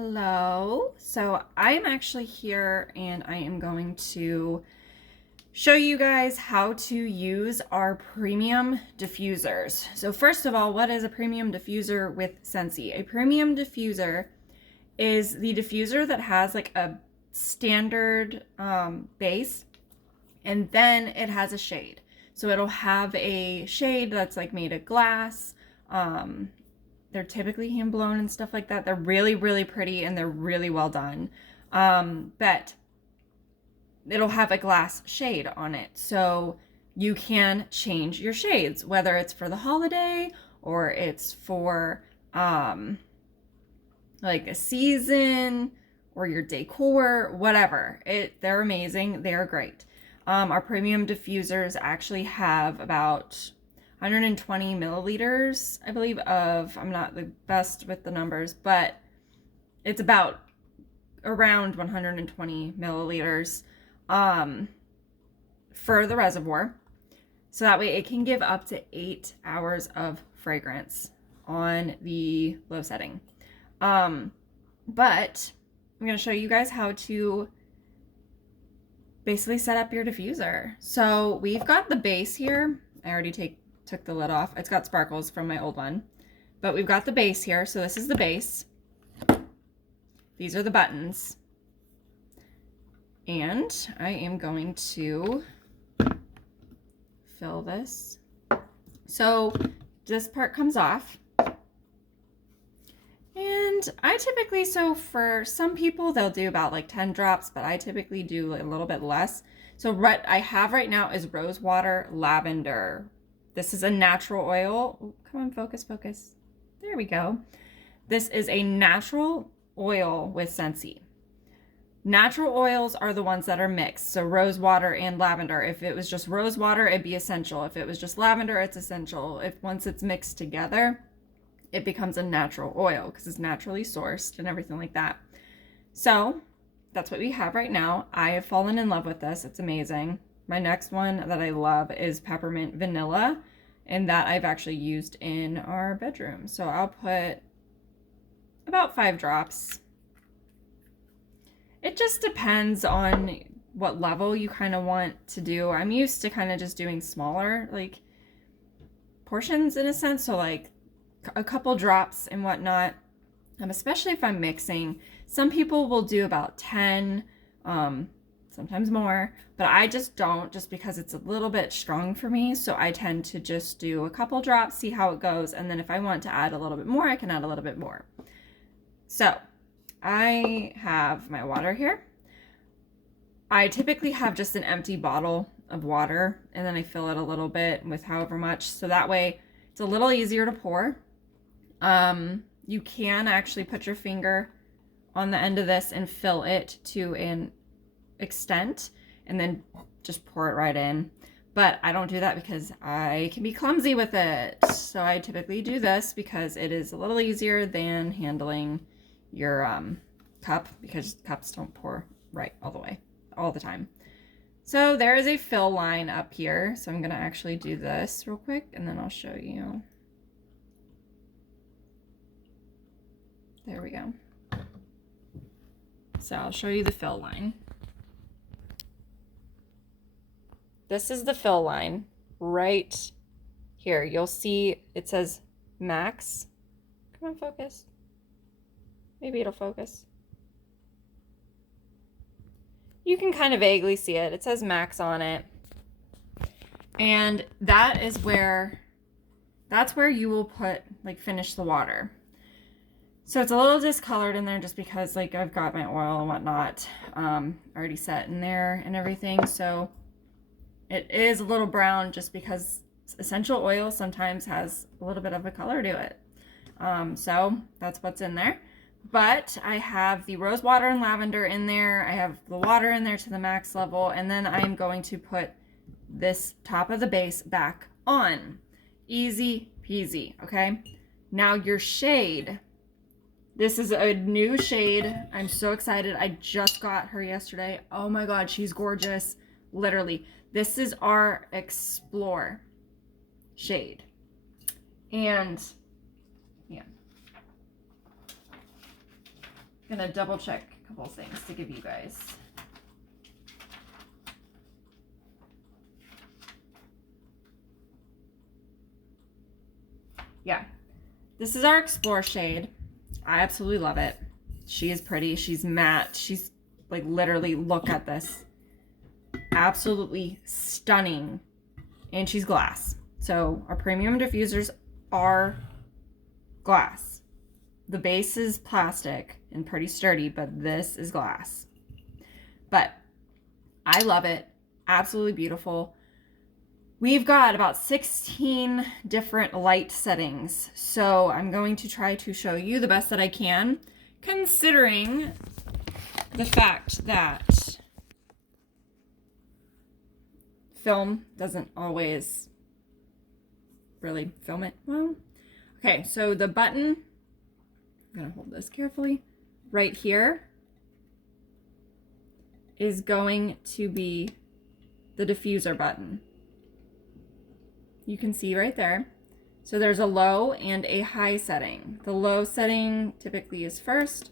Hello. So I'm actually here and I am going to show you guys how to use our premium diffusers. So first of all, what is a premium diffuser with Scentsy? A premium diffuser is the diffuser that has like a standard base, and then it has a shade. So it'll have a shade that's like made of glass. They're typically hand blown and stuff like that. They're really, really pretty and they're really well done. But it'll have a glass shade on it. So you can change your shades, whether it's for the holiday or it's for like a season or your decor, whatever. They're amazing. They're great. Our premium diffusers actually have about 120 milliliters, I believe, I'm not the best with the numbers, but it's about around 120 milliliters for the reservoir. So that way it can give up to 8 hours of fragrance on the low setting. But I'm going to show you guys how to basically set up your diffuser. So we've got the base here. I already took the lid off. It's got sparkles from my old one, but we've got the base here. So this is the base. These are the buttons. And I am going to fill this. So this part comes off. And I typically, so for some people, they'll do about like 10 drops, but I typically do a little bit less. So what I have right now is rose water, lavender. This is a natural oil. Ooh, come on, focus, focus. There we go. This is a natural oil with Scentsy. Natural oils are the ones that are mixed. So rose water and lavender. If it was just rose water, it'd be essential. If it was just lavender, it's essential. If once it's mixed together, it becomes a natural oil because it's naturally sourced and everything like that. So that's what we have right now. I have fallen in love with this. It's amazing. My next one that I love is peppermint vanilla, and that I've actually used in our bedroom. So I'll put about 5 drops. It just depends on what level you kind of want to do. I'm used to kind of just doing smaller like portions in a sense. So like a couple drops and whatnot, especially if I'm mixing. Some people will do about 10, sometimes more, but I just don't, just because it's a little bit strong for me. So I tend to just do a couple drops, see how it goes, and then if I want to add a little bit more, I can add a little bit more. So I have my water here. I typically have just an empty bottle of water, and then I fill it a little bit with however much, so that way it's a little easier to pour. You can actually put your finger on the end of this and fill it to an extent and then just pour it right in. But I don't do that because I can be clumsy with it. So I typically do this because it is a little easier than handling your cup, because cups don't pour right all the way, all the time. So there is a fill line up here. So I'm going to actually do this real quick and then I'll show you. There we go. So I'll show you the fill line. This is the fill line right here. You'll see it says max. Come on, focus. Maybe it'll focus. You can kind of vaguely see it. It says max on it. And that is that's where you will put, like, finish the water. So it's a little discolored in there just because, like, I've got my oil and whatnot already set in there and everything. So it is a little brown just because essential oil sometimes has a little bit of a color to it. So that's what's in there. But I have the rose water and lavender in there. I have the water in there to the max level. And then I'm going to put this top of the base back on. Easy peasy, okay? Now your shade. This is a new shade. I'm so excited. I just got her yesterday. Oh my God, she's gorgeous. Literally. This is our Explore shade. And yeah. gonna double check a couple things to give you guys. Yeah, this is our Explore shade. I absolutely love it. She is pretty. She's matte. She's like, literally, look at this. Absolutely stunning. And she's glass. So our premium diffusers are glass. The base is plastic and pretty sturdy, but this is glass. But I love it. Absolutely beautiful. We've got about 16 different light settings. So I'm going to try to show you the best that I can, considering the fact that film doesn't always really film it well. Okay, so the button, I'm gonna hold this carefully, right here is going to be the diffuser button. You can see right there. So there's a low and a high setting. The low setting typically is first.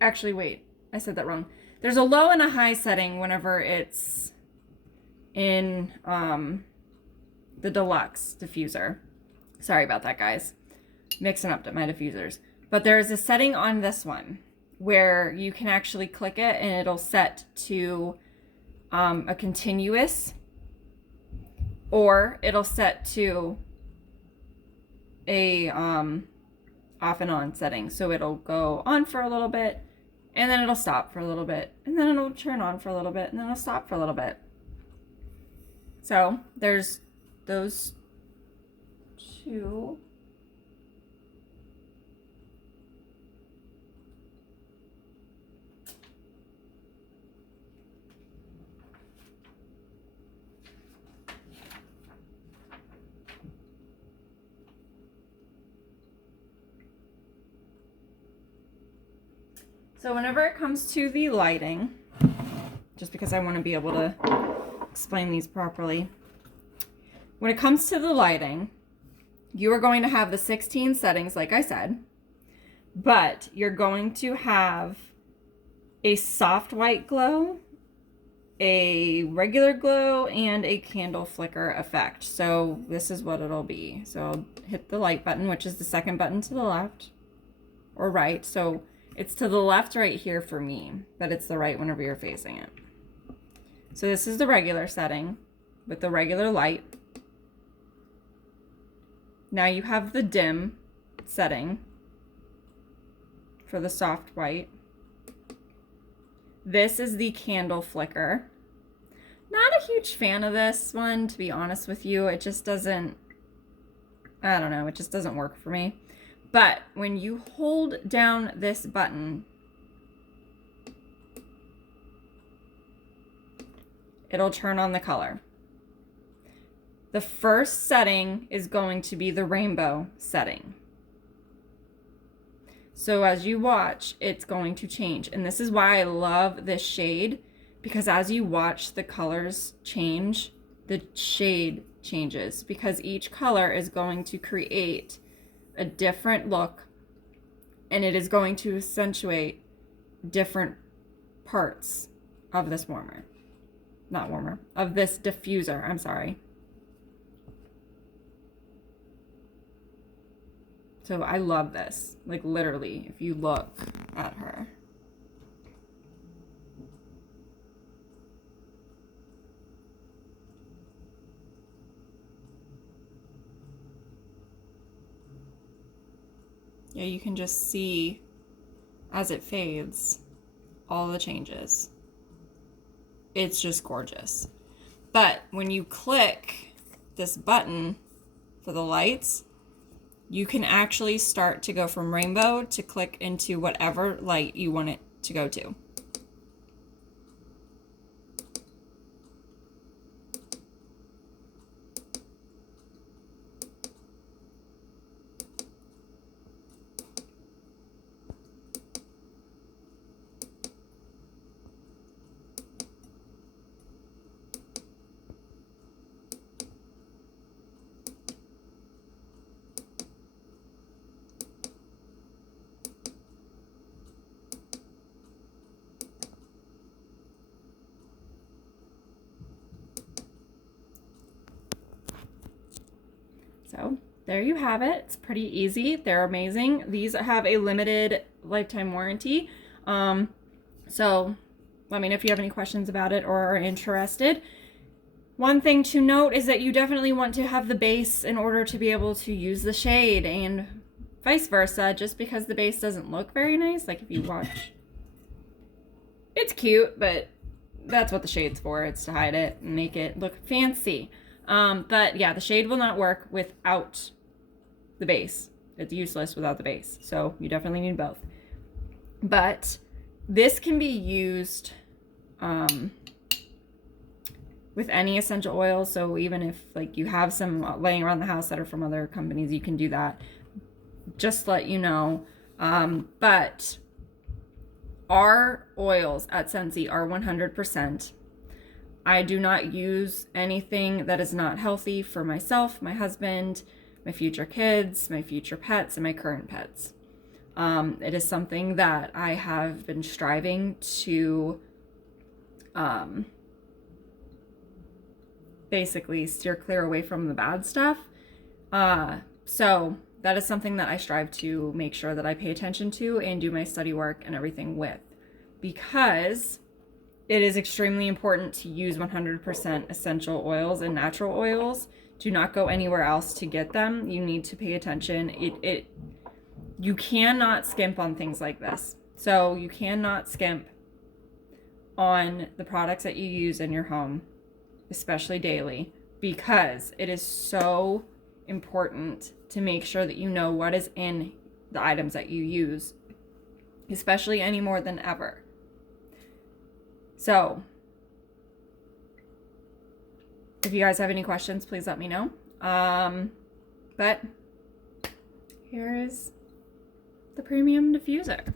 Actually, wait, I said that wrong. There's a low and a high setting whenever it's in the deluxe diffuser. Sorry about that, guys. Mixing up my diffusers. But there's a setting on this one where you can actually click it and it'll set to a continuous, or it'll set to a off and on setting. So it'll go on for a little bit and then it'll stop for a little bit and then it'll turn on for a little bit and then it'll stop for a little bit. So there's those two. So whenever it comes to the lighting, just because I want to be able to explain these properly, when it comes to the lighting, you are going to have the 16 settings, like I said, but you're going to have a soft white glow, a regular glow, and a candle flicker effect. So this is what it'll be. So I'll hit the light button, which is the second button to the left or right. So it's to the left right here for me, but it's the right whenever you're facing it. So this is the regular setting with the regular light. Now you have the dim setting for the soft white. This is the candle flicker. Not a huge fan of this one, to be honest with you. It just doesn't, I don't know, it just doesn't work for me. But when you hold down this button, it'll turn on the color. The first setting is going to be the rainbow setting. So as you watch, it's going to change. And this is why I love this shade, because as you watch the colors change, the shade changes, because each color is going to create a different look, and it is going to accentuate different parts of this of this diffuser, I'm sorry. So I love this, like literally, if you look at her. Yeah, you can just see as it fades all the changes. It's just gorgeous. But when you click this button for the lights, you can actually start to go from rainbow to click into whatever light you want it to go to. So there you have it. It's pretty easy. They're amazing. These have a limited lifetime warranty. So let me know if you have any questions about it or are interested. One thing to note is that you definitely want to have the base in order to be able to use the shade, and vice versa. Just because the base doesn't look very nice, like if you watch, it's cute, but that's what the shade's for. It's to hide it and make it look fancy. But yeah, the shade will not work without the base. It's useless without the base. So you definitely need both. But this can be used with any essential oils. So even if like you have some laying around the house that are from other companies, you can do that. Just let you know. But our oils at Scentsy are 100%. I do not use anything that is not healthy for myself, my husband, my future kids, my future pets, and my current pets. It is something that I have been striving to basically steer clear away from the bad stuff. So that is something that I strive to make sure that I pay attention to and do my study work and everything with, because it is extremely important to use 100% essential oils and natural oils. Do not go anywhere else to get them. You need to pay attention. You cannot skimp on things like this. So you cannot skimp on the products that you use in your home, especially daily, because it is so important to make sure that you know what is in the items that you use, especially any more than ever. So if you guys have any questions, please let me know. But here is the premium diffuser.